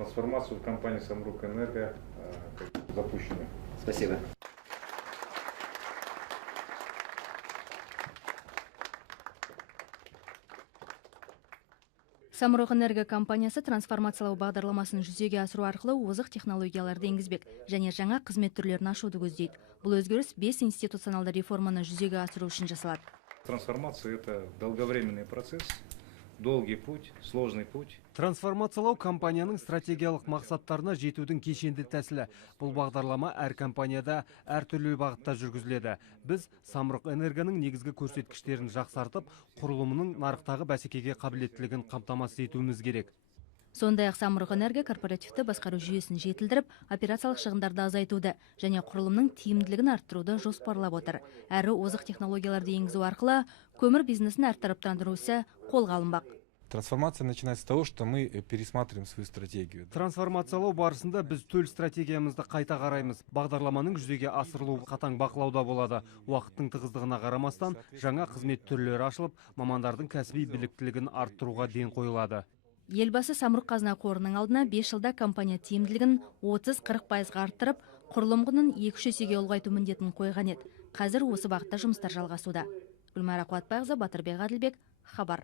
Трансформацию в компании «Самрук-Энерго» запущена. Спасибо. Самұрық-энерго компаниясы трансформациялау бағдарламасын жүзеге асыру арқылы озық технологияларды енгізбек және жаңа қызмет түрлерін ашуды көздейді. Бұл өзгеріс 5 институционалды реформаны жүзеге асыру үшін жасалады. Трансформация – это долговременный процесс, долгий путь, сложный путь. Трансформациялау компанияның стратегиялық мақсаттарына жетудің кешенді тәсілі. Бұл бағдарлама әр компанияда әртүрлі бағытта жүргізіледі. Біз Самұрық-Энергоның негізгі көрсеткіштерін жақсартып, құрылымының нарықтағы бәсекеге қабілеттілігін қамтамасыз етуіміз керек. Сондай-ақ Самұрық-Энерго корпоративті басқару жүйесін жетілдіріп, операциялық шығындарды азайтуды және құрылымның тиімділігін арттыруды жоспарлап отыр. Әрі озық технологияларды енгізу арқылы көмір бизнесін әртараптандыру ісі қолға алынбақ. Трансформация начинается с того, что мы пересматриваем свою стратегию. Трансформациялау барысында біз төл стратегиямызды қайта қараймыз. Бағдарламаның жүзеге асырылуы қатаң бақылауда болады. Уақыттың тығыздығына қарамастан жаңа қызмет түрлері ашылып, мамандардың кәсіби біліктілігін арттыруға ден қойылады. Елбасы Самұрық қазына қорының алдына 5 жылда компания тиімділігін 30-40% арттырып, құрылым құнын 2 есеге ұлғайту міндетін қойған еді. Қазір осы бағытта жұмыстар жалғасуда. Гүлмайра Қуатбайқызы, Батырбек Ғаділбек, хабар.